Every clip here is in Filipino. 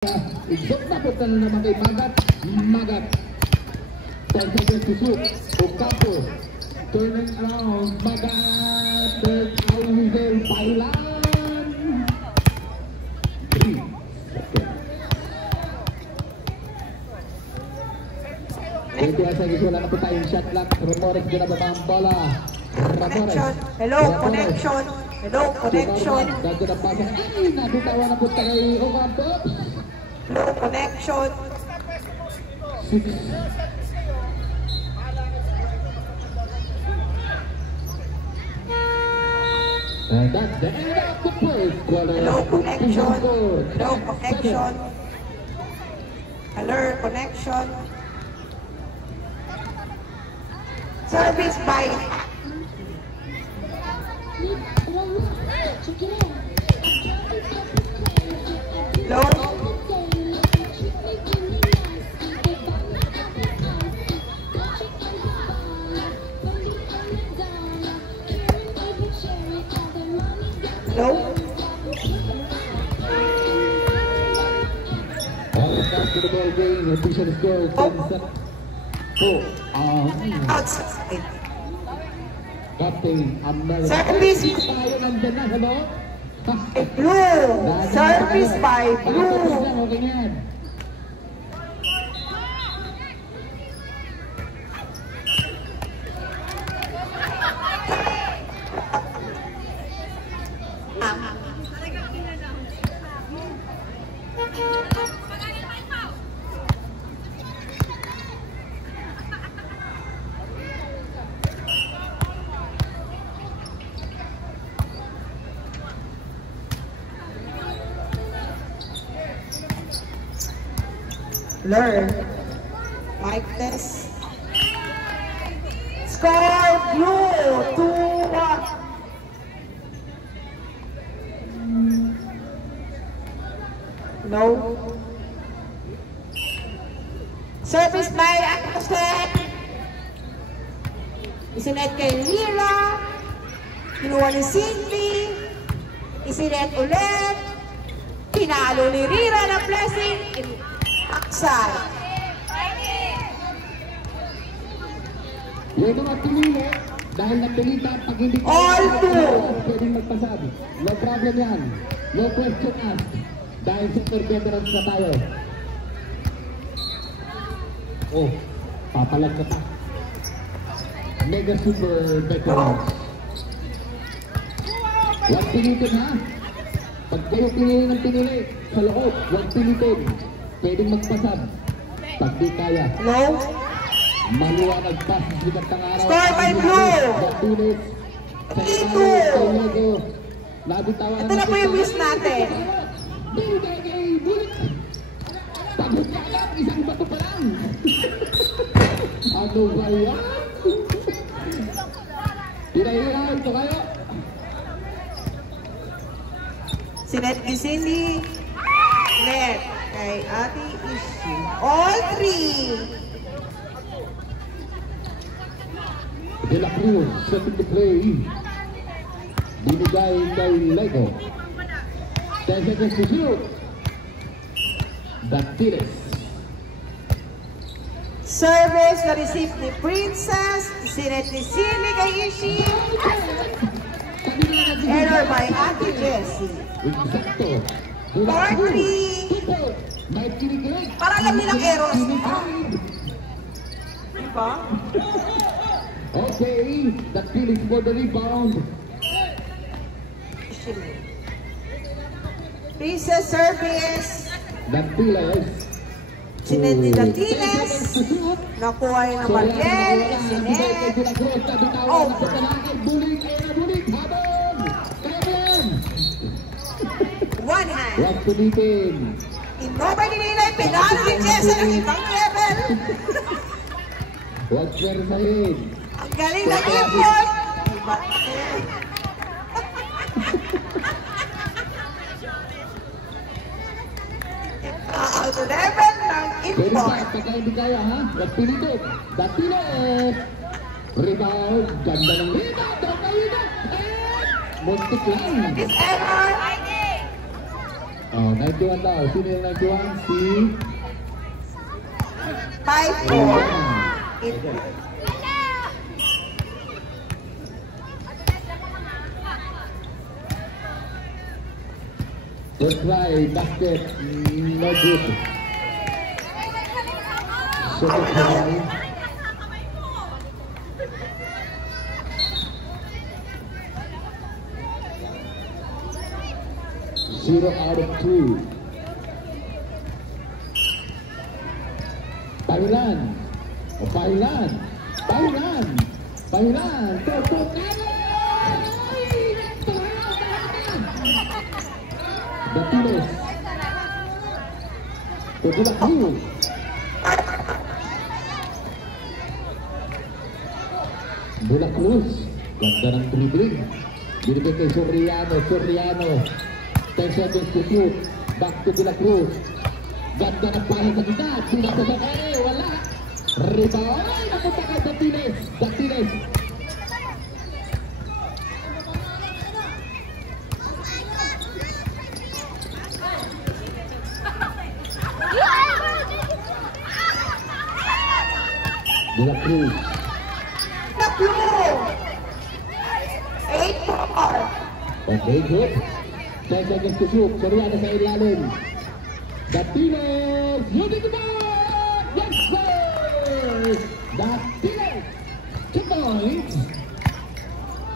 Igsok na po tayo naman kay Magat. 10 seconds to shoot. Ocampo. Turning around. Magat. Third out whistle. Pailan. 3 seconds. 20 seconds. Wala na po tayong shot clock. Ramores ginababa ang bola. Connection. Hello, connection. Hello, connection. Dito na pasa. Ay, nabitawa na po tayo kay Ocampo. Hello, connection. 6. And that's the end of the first quarter. Hello, connection. Hello, connection. Hello, connection. Service by hello. Hello. Back to the ball game. Official score 10-7. Outside. Captain America. Service. Tayo nandyan na. Hello? Blue. Service by blue. Okay yan. Learn. Like this. Score blue 2-1. No. Service by Acoset. Isinet kay Lira. Kinuha ni Cindy. Isinet ulit. Pinalo ni Rira na blessing. Aksal. Yung mga pinili, dahil napilita, pag hindi ka all two. Pwedeng magpasabi. No problem yan. No question asked. Dahil super veterans na tayo. Oh, papalag ka pa. Mega super veterans. Huwag pilitin ha. Pag kayo pinili ng pinili, sa loob, huwag pilitin. Pwedeng magpasab. Pag di kaya. No. Maliwanag pa sa sikat ng araw. Score by blue. Ito na po yung wish natin. Pagod ka lang, isang bato pa lang. Ano ba yan? Pinahirahan ito kayo. Sinet Gisini. Net. Kay Ate Ishi. All three. De La Cruz setting the play. Binigay kay Lego. 10 seconds to shoot. Dactiles. Service na receive ni Princess. Sinet ni Sili kay Ishi. Error by Ate Jessie. Exacto. 4-3. Para alam nilang errors. Diba? Okay, Dactiles for the rebound. Princess service. Dactiles. Sinet ni Dactiles. Nakuha yung ng Mariel. Sinet. Over. One hand. Huwag pulitin. Nobody nila yung pinalo ni Jessa ng ibang level. Huwag swersahin. Ang galing ng effort. Ang level ng import. Pagka hindi kaya ha, huwag pilitin. Dactiles. Rebound. Ganda ng rebound. Muntik lang. This error. Oh, 91 daw. Sino yung 91? Si... 5-4. Let's try basket. No good. Second try. Zero out of 2. Thailand. Thailand. Thailand. Thailand. Batiles. Kedua Cruz. Bola Cruz. Ganda ng dribbling. Binigay kay Soriano. 10 seconds to shoot. Back to Bola Cruz. Ganda ng pala sa kita. Sila sa kare. Wala. Rebound. Ay, napunta kay Batiles. Batiles. Bola Cruz. The blue. 8-4. Okay, good. 10 seconds to shoot. Soriano sa ilalim. Batiles. Shooting the ball. Yes, sir. Batiles. 2 points.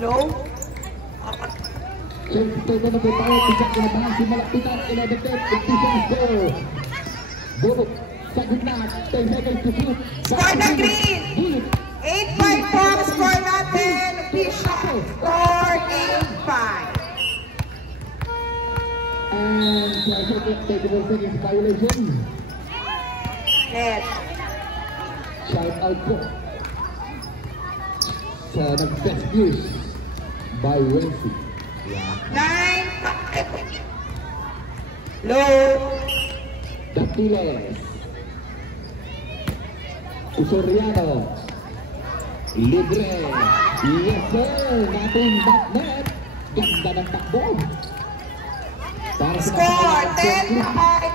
No. Siyempre na po tayo. Pisak na naman si Malapitan. Inadetet. Official score. Buruk. Sa gitna. 10 seconds to shoot. Score na green. 8-5 po. Score natin. Official score 8-5. And 34 seconds violation. Net. Shout out po sa nag-best news by Wensi. 9-5. Low. Batiles. Soriano. Libre. Yes sir. Nating back net. Ganda ng takbo. Score 10-5.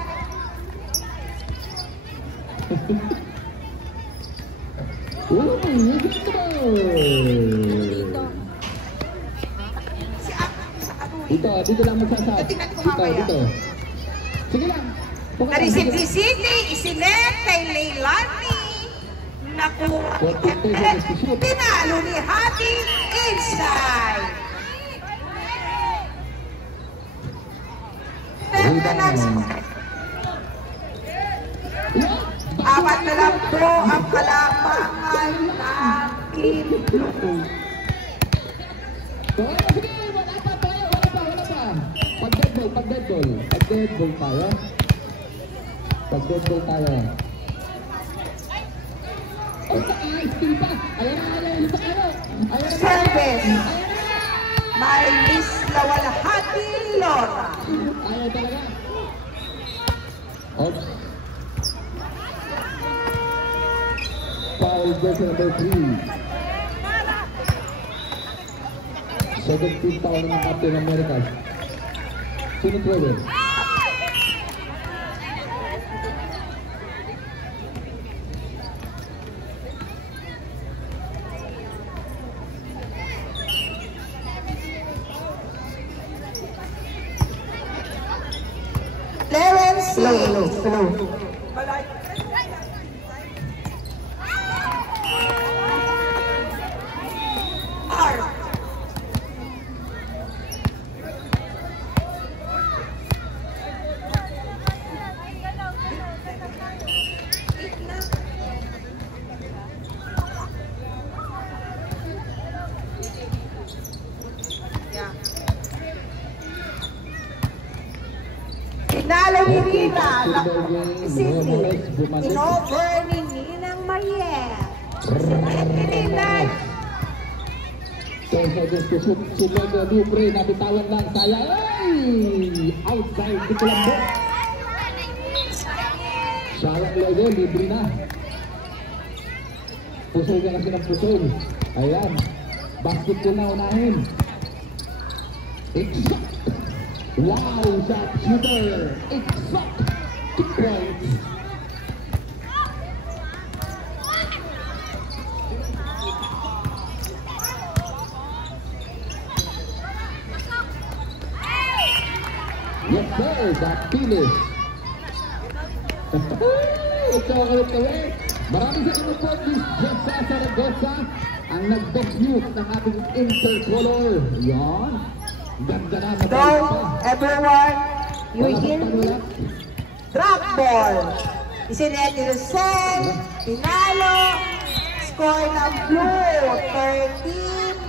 Dito lang magsasab. Dito. Sige lang. Na-receive si City, isinet kay Leilani. Naku, pinalo ni Hati inside. Apat na lang po ang kalamangan ng Team Blue. Wala pa. Pag-dead ball tayo. Service. May Miss Lawalhati Lora. Ayaw talaga. Oops. Foul version number 3. 17 foul ng Captain America. Sino pwede? Hello. Pinalo ni Rita, Sydney, in-over ni Ninang Mariel. Sinay. Si Lego Libre, nabitawan lang saya. Outside, di ko lang mo. Salang Lego, libre na. Pusol ka kasi ng pusol. Ayan. Basket ko na unahin. Exact. Wow, sharpshooter. Exact 2 points. Yes sir, that finish. Ito kawit-kawit. Maraming salamat po, Miss Jessa Saragosa, ang nag-debut ng ating intercolor. Yan. Ganda na. So, everyone, you hear? Drop ball. Isinet yung Sen, Pinalo, score ng blue, 13-9.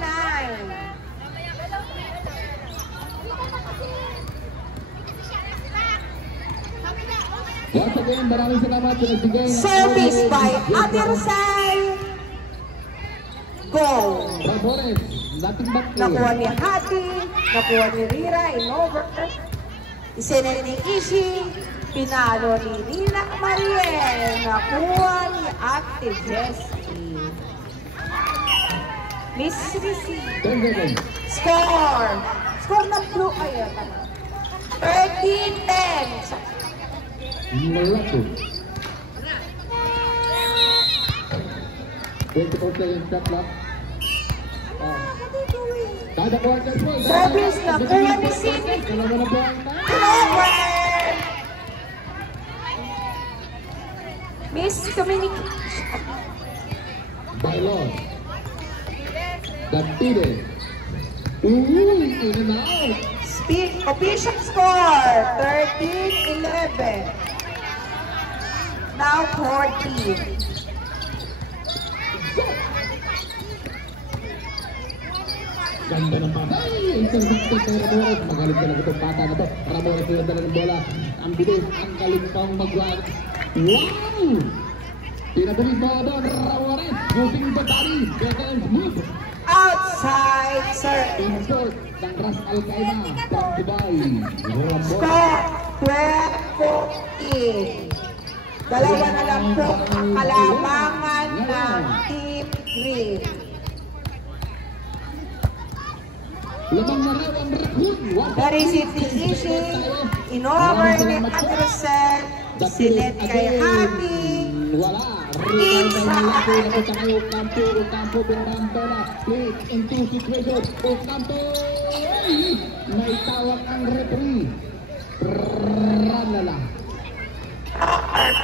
Once again, maraming salamat sa nagbigay ng Service by Ate Rosal. Go! Rabores, nothing but Nakuha ni Hati, nakuha ni Rira in over. Isinet ni Ishi, pinalo ni Nina Mariel, nakuha ni Ate Jessie. Miss Risi. 10 seconds. Score! Score ng blue, ayun. 13-10. Malaki. 24 seconds shot clock. Kada quarter po. Service na kuha ni Cindy. Dalawa na po ang time. Over! Miss Communication. By loss. Dapides. In and out. Official score, 13-11. Now 14. Ganda ng patay. Isang basket ng Ramores. Magaling talaga itong bata na to. Ramores yung dala ng bola. Ang bilis. Ang galing pang mag-wag. Wow! Pinabilis mo doon. Ramores. Using the body. Second move. Outside serve. Insert ng Ras Al Qaeda from Dubai. Ramores. Score, 12-14. Dalawa na lang po ang kalamangan ng Team Green. Lamang na raw ang Raccoon. Very easy. In-over ni Atrocel. Sinet kay Happy. Wala. Rebound na laki. Napunta kay Ocampo. Ocampo binabang bola. Split into situation. Ocampo. May tawag ang referee. Run na lang.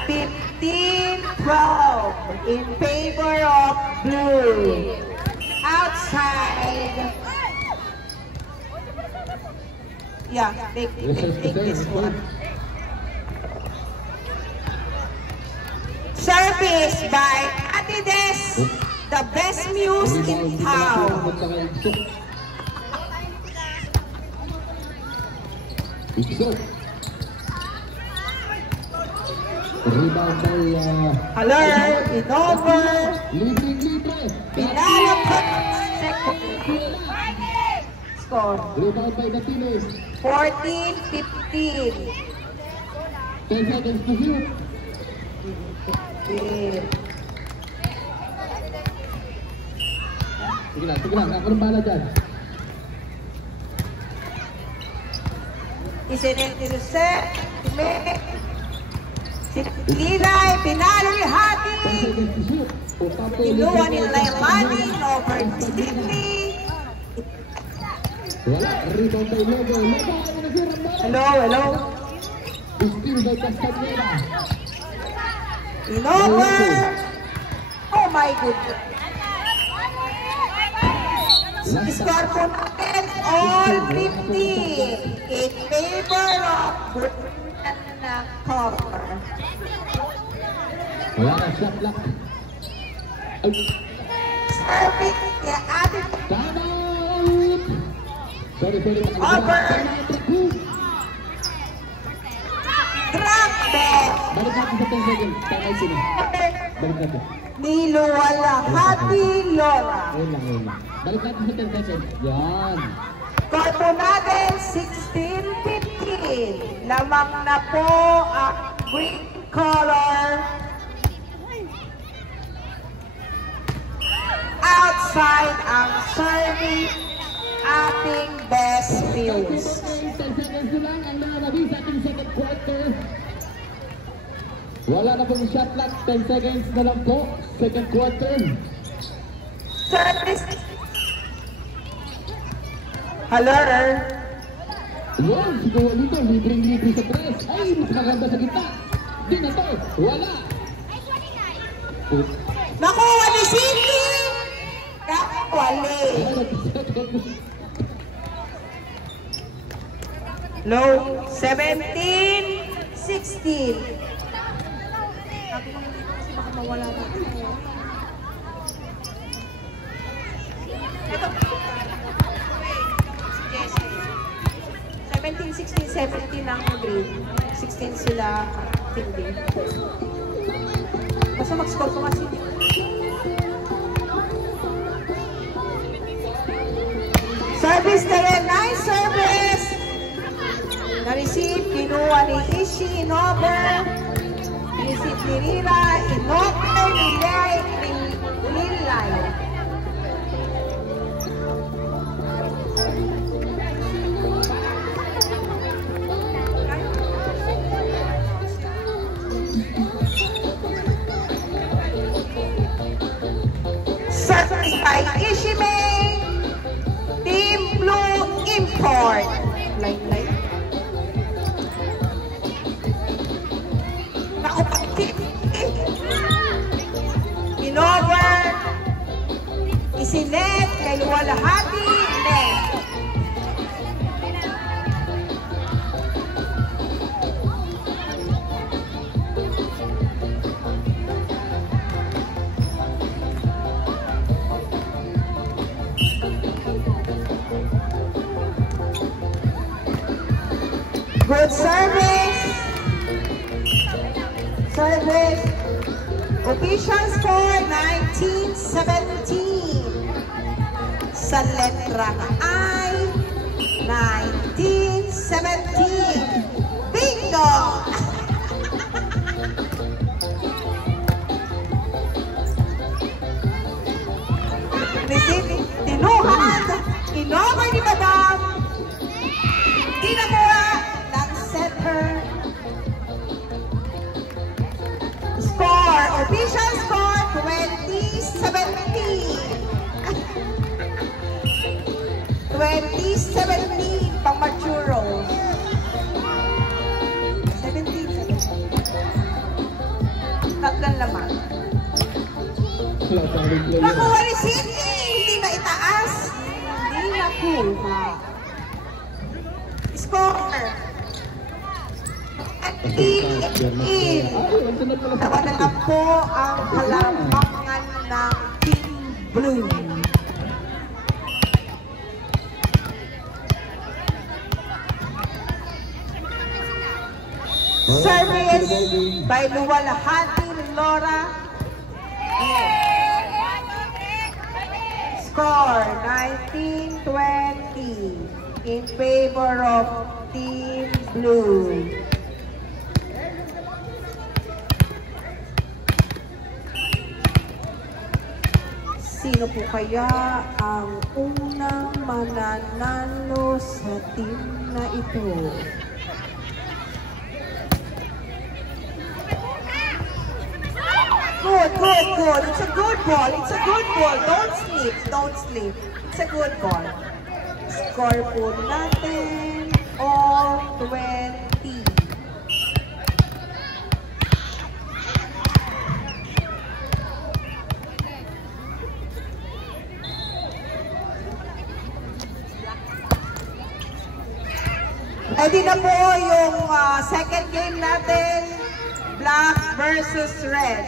15-12 in favor of blue. Outside. Yeah, take this one. Service by Ate Des, the best muse in town. Rebound by Alert, in over. Libre. Pinalo pa second. Score. Rebound by Dapides. 14-15. 10 seconds to shoot. Sige lang. Ako ng bala dyan. Isinente set. Linay, pinalo ni Hati. 10 seconds to shoot. Ocampo. Inuwa ni Lailani, over Disney. Wala. Rebound by Logo. Logo. Hello. Steal by Castañeda. Over. Oh my goodness. Score po natin all 15 in favor of Bruna Cover. Wala na shot clock. Serving niya ating Time out! Sorry. Over. Drop ball. Balik natin sa 10 seconds. Time out sila. Balik natin. Niluwala Hati Lola. Ayun lang. Balik natin sa 10 seconds. Yan. Score po natin 16-15. Lamang na po ang green color. Outside ang serving ating best fields. 10 seconds na lang ang nanganabis sa ating second quarter. Wala na pong shot clock. 10 seconds na lang po. Second quarter. Service. Hello. Yun, si Duolito, libreng-libre sa press. Ay, mas maganda sa gitna. Di na to. Wala. Nakuha ni Cindy. Kakwali. Low. 17-16. Sabi ko nandito kasi baka mawala na. Ito. 17, 16, 17 ang grade. 16 sila hindi. Basta mag-score ko kasi. Service na rin. Nice service! Na-receive, kinuha ni Ishi, Inover. Receive ni Rira, Inover, Nilay, Nilay. Service by Ishime, Team Blue Import. Line. Nakupagtip. Inover, isinet, kay Walahati, net. Good service. Service. Official score 19-17. Sa letra I, 19-17. Bingo! Tinuhan. Inover ni Madam. Tinakuha ng center. Score. Official score 20-17. 20-17 pang Machuro. 17. Tatlan lamang. Nakuha ni Cindy. Hindi na itaas. Hindi nakuha. Score. In. Tawa na lang po ang halamangan ng Team Blue. Service by Luwalhati Laura. Score 19-20 in favor of Team Blue. Sino po kaya ang unang mananalo sa team na ito? Good. It's a good ball. Don't sleep. It's a good ball. Score po natin all 20. Ready na po yung second game natin, Black versus Red.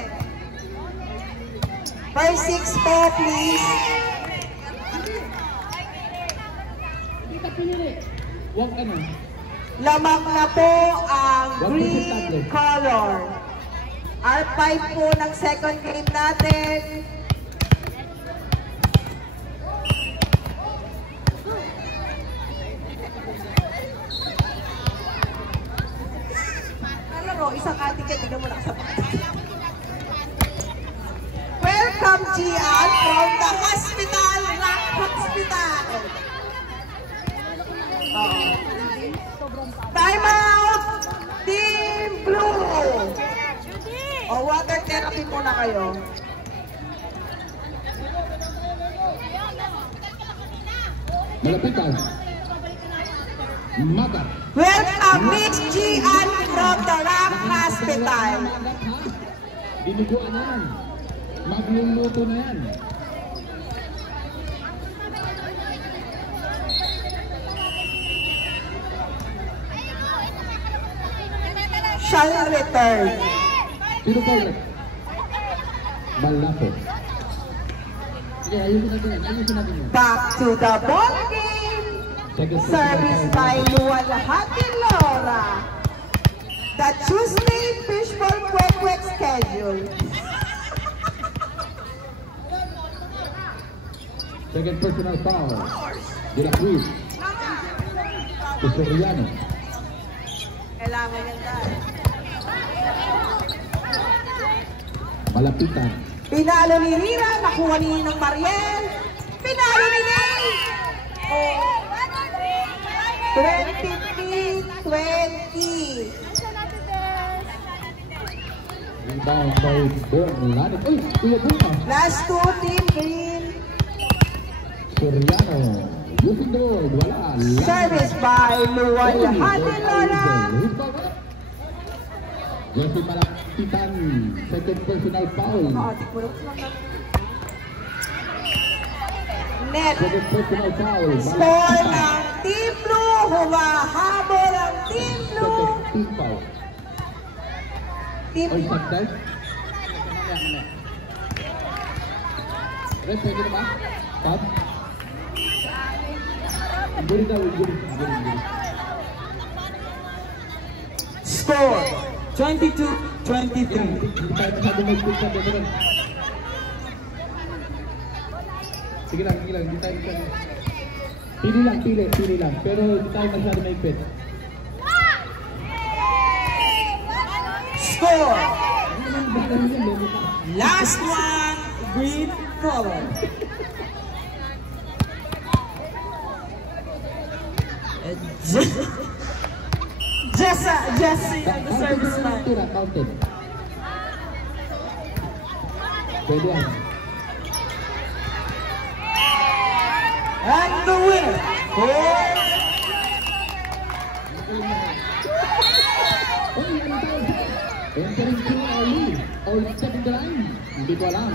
First 6 po, please. Lamang na po ang green color. R5 po ng second game natin. Isang ating tignan mo nakasapat. Welcome, Gian, from the hospital, Rock Hospital. Time out! Team Blue! O, water therapy muna kayo. Malapitan. Magat. Welcome, Miss Gian from the Rock Hospital. Diniguan na yan. Magluluto na yan. Shall return. Sino pa ulit? Malapit. Sige, ayusin natin yan. Back to the ball game. Service by Luwalhati Laura. The Tuesday Fishball Kwek schedule. Second personal foul. De la Cruz. To Soriano. Kailangan yan tayo. Malapitan. Pinalo ni Rira, nakuha ni ng Mariel. Pinalo ni Ney. 23-20. Rebound by Bernalano. Uy, tuya po. Last two, Team Green. Soriano. Using the ball. Wala. Service by Luwalhati Laura. Jesse Malapitan. Second personal foul. Net. Second personal foul. Score ng Team Blue. Humahabol ang Team Blue. Second team foul. Team Oy, success. Red, pwede na ba? Stop. Guri daw, guri. Score 22-23. Hindi tayo masyado mag-quick na dito. Sige lang, hindi tayo masyado. Pili lang. Pero hindi tayo masyado mag-quick. Score. Last one, green color. Jesse on the service line. Counted. Pwede yan. And the winner Entering to early or second line. Hindi ko alam.